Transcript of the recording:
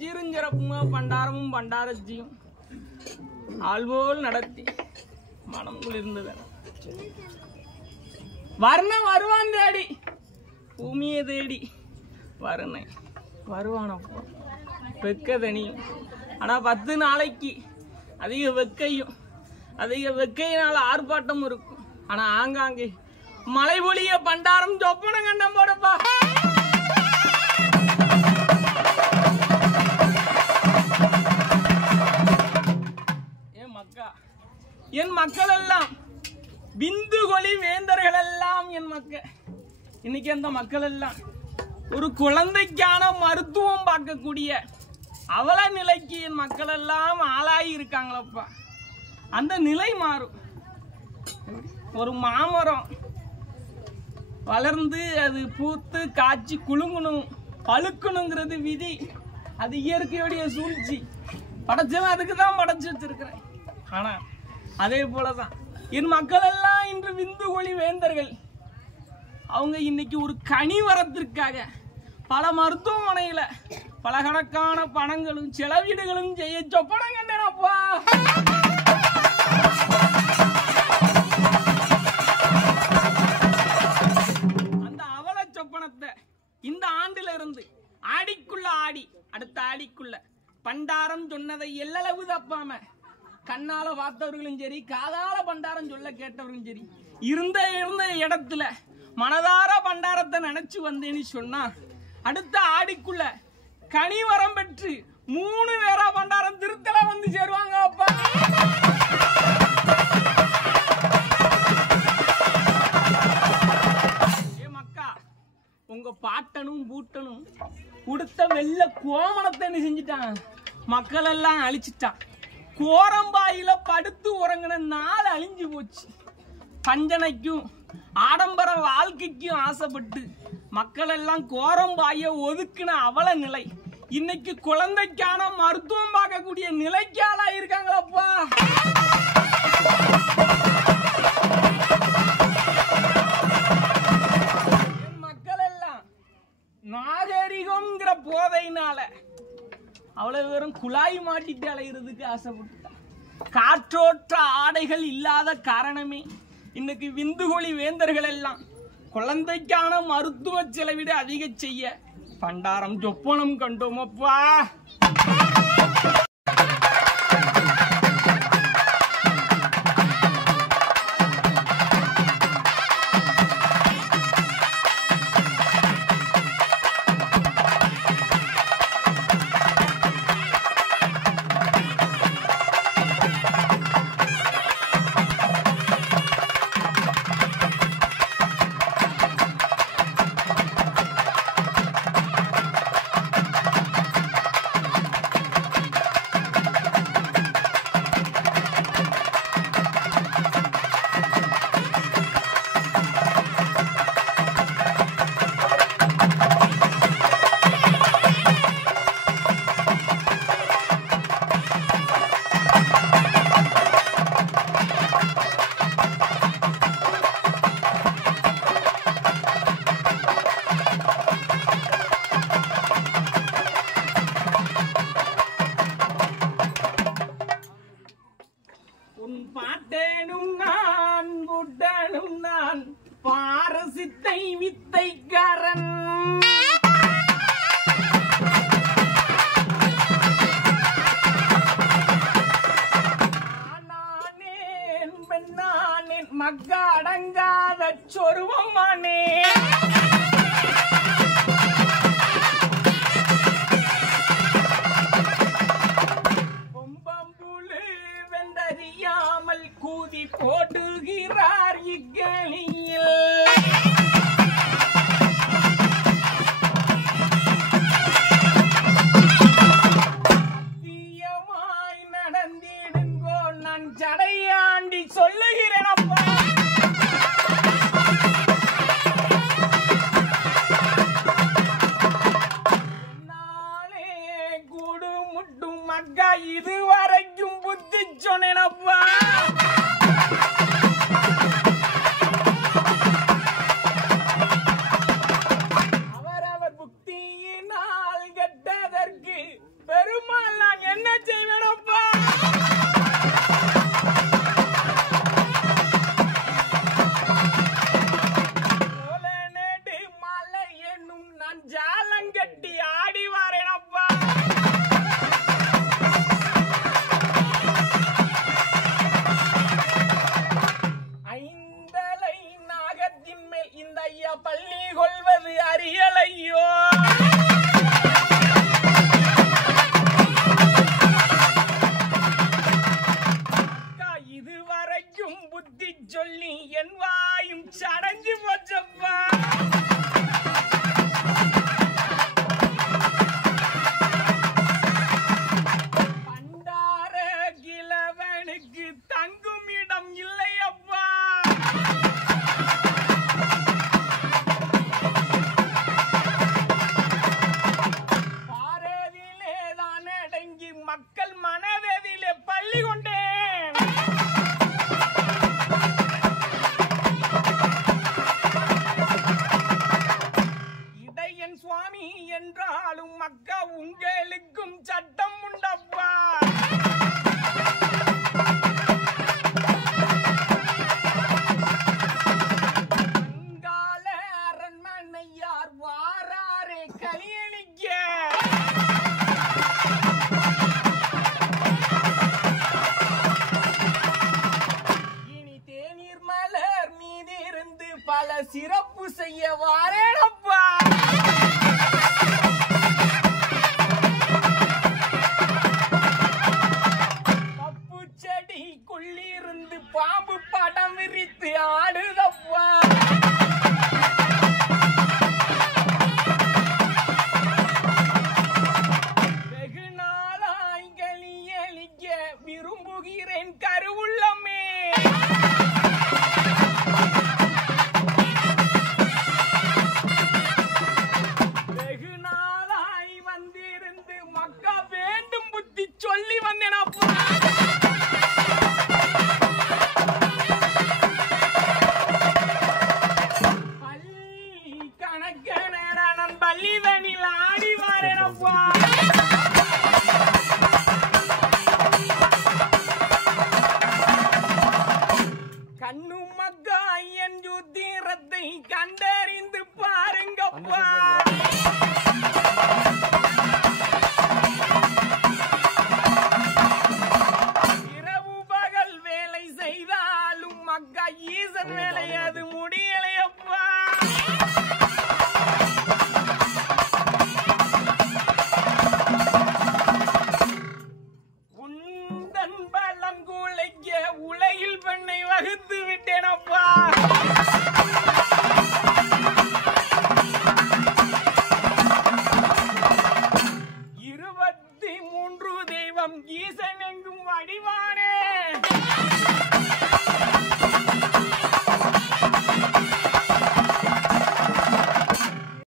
சீருஞ்சிறப்புமா பண்டாரமும் பண்டாரச்சியும் ஆள்போல் நடத்தி மனம் குளிர்ந்தது. வர்ணம் வருவான் தேடி பூமியை தேடி வருணை வருவானப்போ வெக்க தனியும். ஆனா 10 நாளைக்கு அதிக வெக்கையினால ஆர்ப்பாட்டம் இருக்கும். ஆனா ஆங்காங்கே மழை பொழிய பண்டாரம் சொப்பனம் கண்டம் போடப்பா. என் மக்கள் எல்லாம் விந்துகொலி வேந்தர்கள் எல்லாம் என் மக்கள். இன்னைக்கு அந்த மக்கள் எல்லாம் ஒரு குழந்தைக்கான மருத்துவம் பார்க்கக்கூடிய அவல நிலைக்கு என் மக்கள் எல்லாம் ஆளாகி இருக்காங்களப்பா. அந்த நிலை மாறும். ஒரு மாமரம் வளர்ந்து அது பூத்து காய்ச்சி குலுங்கணும் பழுக்கணுங்கிறது விதி. அது இயற்கையுடைய சூழ்ச்சி. படைச்சவன் அதுக்கு தான் படைச்சு வச்சிருக்கிறேன். ஆனா அதே போலதான் என் மக்கள் எல்லாம் இன்று விந்துகொலி வேந்தர்கள். அவங்க இன்னைக்கு ஒரு கனி வரத்திற்காக பல மருத்துவமனையில பல கணக்கான பணங்களும் செலவீடுகளும் செய்ய சொப்பனம் கண்டேனப்பா. அந்த அவல சொப்பனத்தை இந்த ஆண்டுல இருந்து ஆடிக்குள்ள ஆடி அடுத்த ஆடிக்குள்ள பண்டாரம் சொன்னதை எல்லளவு தப்பாம கண்ணால பார்த்தவர்களும் சரி காதால பண்டாரம் சொல்ல கேட்டவர்களும் சரி இருந்த இடத்துல மனதார பண்டாரத்தை நினைச்சு வந்தேன்னு சொன்னா அடுத்த ஆடிக்குள்ள கனி வரம் பெற்று 3 பேரா பண்டாரம் திருத்தல வந்து சேருவாங்க அப்பா. ஏ மக்கா, உங்க பாட்டனும் பூட்டனும் உடுத்த வெள்ள கோமணத்தை செஞ்சுட்டான். மக்கள் எல்லாம் அழிச்சிட்டான். கோரம்பாயில படுத்து உறங்கின நாள் அழிஞ்சு போச்சு. பஞ்சனைக்கும் ஆடம்பர வாழ்க்கைக்கும் ஆசைப்பட்டு மக்கள் எல்லாம் கோரம்பாய ஒதுக்கின அவல நிலை இன்னைக்கு குழந்தைக்கான மருத்துவம் பார்க்கக்கூடிய நிலைக்கு ஆளாயிருக்காங்களப்பா. மக்கள் எல்லாம் நாகரிகம்ங்கிற போதையினால அவ்வளவு பேரும் குழாய் மாட்டிட்டு அலைகிறதுக்கு ஆசைப்பட்டுட்டான். காற்றோற்ற ஆடைகள் இல்லாத காரணமே இன்னைக்கு விந்துகொலி வேந்தர்கள் எல்லாம் குழந்தைக்கான மருத்துவ செலவிட அதிக செய்ய பண்டாரம் சொப்பனம் கண்டோமப்பா. பாட்டேனும் நான் புட்டனும் நான் பாரசித்தை வித்தைக்காரன். நானேன் பெண்ணானேன் மக்க அடங்காத சொருவமானே. கூதி போட்டுகிறார் இக்கணியில். தீயமாய் நடந்திடுங்கோ நான் ஜடையாண்டி சொல்லுகிறேன் அப்பா. நாளே கூடு முட்டும் மக்கா இதுவரைக்கும் புத்தி சொன்னேனப்பா. சொல்லி என் வாயும் சடைஞ்சு போச்சப்பா. பண்டார கிழவனுக்கு தங்கும் இடம் இல்லையப்பா. பாரதிலே தான் அடங்கி மக்கள் மனதிலே பள்ளி கொண்டேன். இடையன் சுவாமி என்றாலும் மக்கா உங்களுக்கும் சட்டம் உண்டப்பா. அங்கால அரண்மனையார் வாராரே கலியளிக்க. இனி தேநீர் மலர் மீதிருந்து பல சிறப்பு செய்ய வாரேனப்பா. பப்பு செடிக்குள்ளிருந்து பாம்பு படம் விரித்து ஆடுதப்பா. வெகு நாளாய் கலியளிக்க விரும்புகிறேன் கருவுள்ளமே. வெகு நாளாய் வந்திருந்து மக்கா வேண்டும் புத்தி சொல்லி வந்தேனப்பா. பள்ளி கணக்கன நான் பள்ளிதனில் ஆடி வாரேனப்பா. கண்ணு மக்கா என் யுத்திரத்தை கண்டறிந்து பாருங்கப்பா. இரவு பகல் வேலை செய்தாலும் மக்கா ஈசன் வேலை அது முடியலையப்பா. உந்தன் பலம் குலைக்க உலகில் பெண்ணை வகுத்து விட்டேனப்பா. 23 தெய்வம் ஈசன் எங்கும் வடிவா